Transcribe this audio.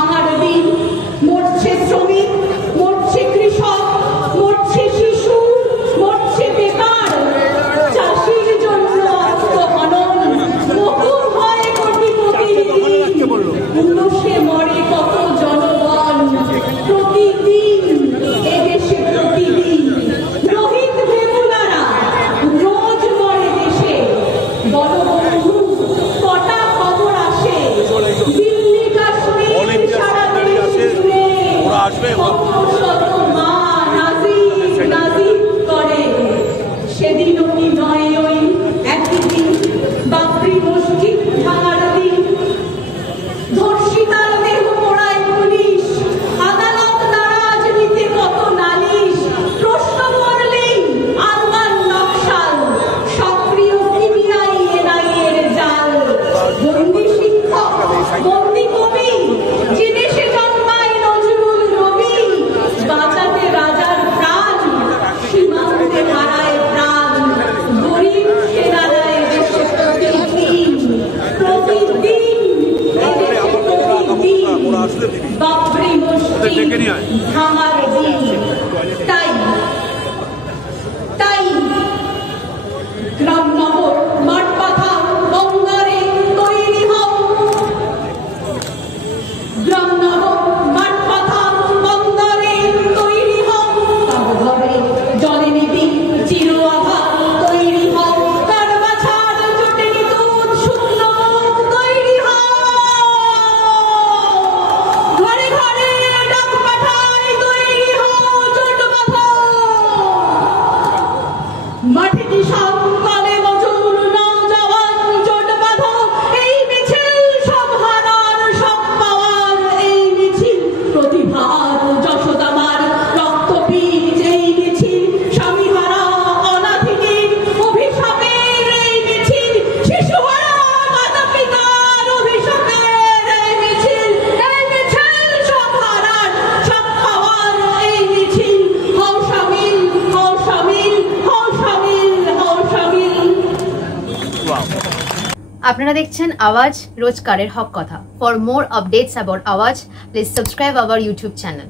ভাঙার দিন। মরছে শ্রমিক, মরছে কৃষক, মরছে শিশু, মরছে বেকার। চাষির জন্য আত্মহনন, মকুব হয় কোটিপতির দিন। উল্লসে মরে কত জনগণ প্রতিদিন, এদেশে প্রতিদিন। রোহিত ভেমুলারা রোজ মরে দেশে। বঙ্গবন্ধু কটা খবর আসে, দিল্লি কাশ্মীর সারা দেশ জুড়ে কত শত মা নাজির নাজির করে। সেদিনও কি নয় ওই একই দিন, বাবরি মসজিদ ভাঙার দিন। ধর্ষিতার দেহ পোড়ায় পুলিশ, আদালত নারাজ নিতে কত নালিশ। প্রশ্ন করলেই আলমান নকশাল, সক্রিয় সিবিআই এনআইএর জাল। বন্দি শিক্ষক, বন্দি কবি, যে দেশে জন্মায় নজরুল রবি। বাঁচাতে রাজার প্রাণ, সীমান্তে হারায় প্রাণ। গরিব সেনারায় দেশে প্রতিদিন, প্রতিদিন, এদেশে প্রতিদিন বাবরি মসজিদ ভাঙার দিন। তাই গ্রাম নগর মাঠ পাথা বঙ্গারে তৈরি হও। গ্রাম নগর মাঠ পাথা বঙ্গারে তৈরি হও। ঘরে জলে নিবি চির আভা তৈরি হও। তার বাছার জোটে নিতুত শূন্য তৈরি হও। ঘরে ঘরে ডাক পাঠায় তৈরি হও, জোট বাঁধো। মাঠে কিষান কালে মজুর নওজওয়ান জোট বাঁধো। এই মিছিল সব হারার সব পাওয়ার, এই মিছিল প্রতিভার যশোদামার রক্ত বীজ। এই মিছিল স্বামীহারা অনাথিনীর অভিশাপের, এই মিছিল শিশুহারা মাতা পিতার অভিশাপের। এই মিছিল সব হারার সব পাওয়ার, এই মিছিল। হও শামিল, হও শামিল, হও শামিল, হও শামিল। আপনারা দেখছেন আওয়াজ, রোজকারের হক কথা। ফর মোর আপডেটস অ্যাবাউট আওয়াজ, please subscribe our YouTube channel.